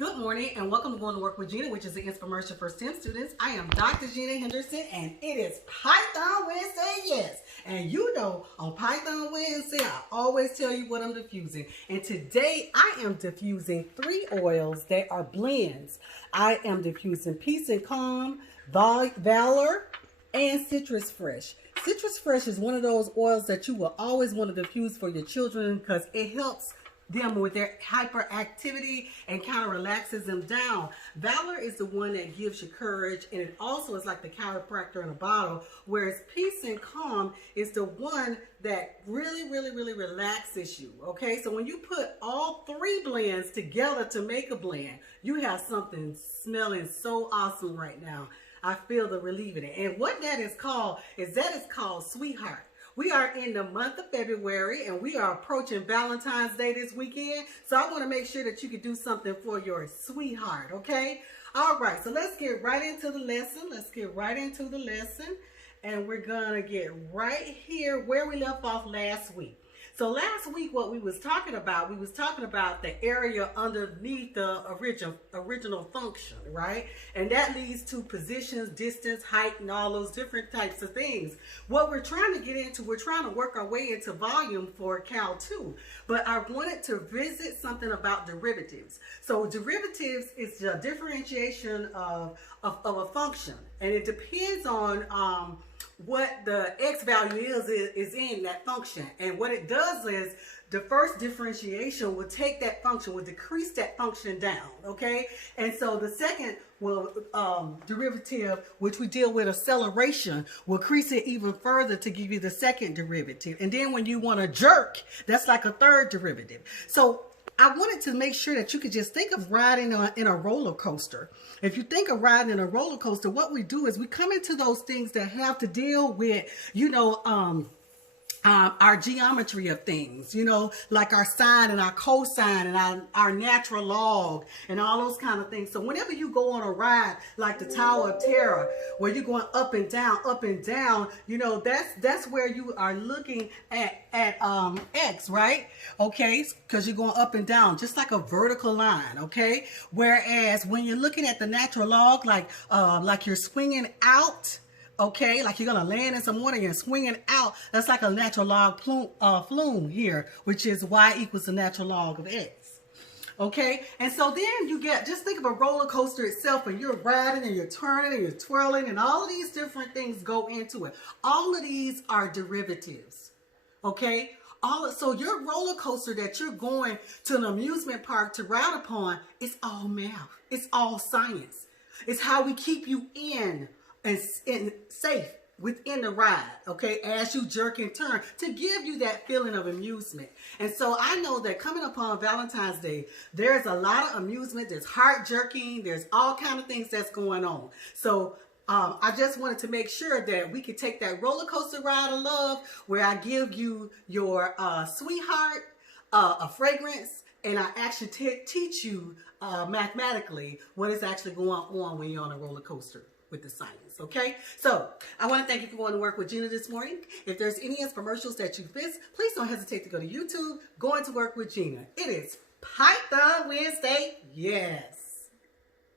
Good morning and welcome to Going to Work with Gena, which is the Inspiremercial for STEM students. I am Dr. Gena Henderson and it is Python Wednesday, yes. And you know, on Python Wednesday, I always tell you what I'm diffusing. And today I am diffusing 3 oils that are blends. I am diffusing Peace and Calm, Valor, and Citrus Fresh. Citrus Fresh is one of those oils that you will always want to diffuse for your children because it helps them with their hyperactivity and kind of relaxes them down. Valor is the one that gives you courage, and it also is like the chiropractor in a bottle, whereas Peace and Calm is the one that really relaxes you. Okay, so when you put all 3 blends together to make a blend, you have something smelling so awesome right now. I feel the relief in it. And what that is called Sweetheart. We are in the month of February and we are approaching Valentine's Day this weekend. So I want to make sure that you can do something for your sweetheart, okay? All right, so let's get right into the lesson. And we're going to get right here where we left off last week. So last week, what we was talking about the area underneath the original function, right? And that leads to positions, distance, height, and all those different types of things. What we're trying to get into, we're trying to work our way into volume for Cal 2. But I wanted to visit something about derivatives. So derivatives is the differentiation of a function. And it depends on what the x value is in that function. And what it does is the first differentiation will take that function, will decrease that function down, okay? And so the second derivative, which we deal with acceleration, will increase it even further to give you the second derivative. And then when you want to jerk, that's like a third derivative. So I wanted to make sure that you could just think of riding in a roller coaster. If you think of riding in a roller coaster, what we do is we come into those things that have to deal with, our geometry of things, like our sine and our cosine and our natural log and all those kind of things. So whenever you go on a ride like the Tower of Terror, where you're going up and down, that's where you are looking at X, right? Okay, because you're going up and down, just like a vertical line, okay? Whereas when you're looking at the natural log, like you're swinging out, okay, like you're going to land in some water and swinging out, that's like a natural log flume here, which is y equals the natural log of x. Okay, and so then just think of a roller coaster itself, and you're riding and you're turning and you're twirling and all of these different things go into it. All of these are derivatives, okay? So your roller coaster that you're going to an amusement park to ride upon, it's all math. It's all science. It's how we keep you in and safe within the ride, okay, as you jerk and turn to give you that feeling of amusement. And so I know that coming upon Valentine's Day, there's a lot of amusement, there's heart jerking, there's all kind of things that's going on. So I just wanted to make sure that we could take that roller coaster ride of love where I give you your sweetheart, a fragrance, and I actually teach you mathematically what is actually going on when you're on a roller coaster with the science, okay? So I want to thank you for going to work with Gena this morning. If there's any infomercials that you miss, please don't hesitate to go to YouTube, Going to Work with Gena. It is Python Wednesday, yes.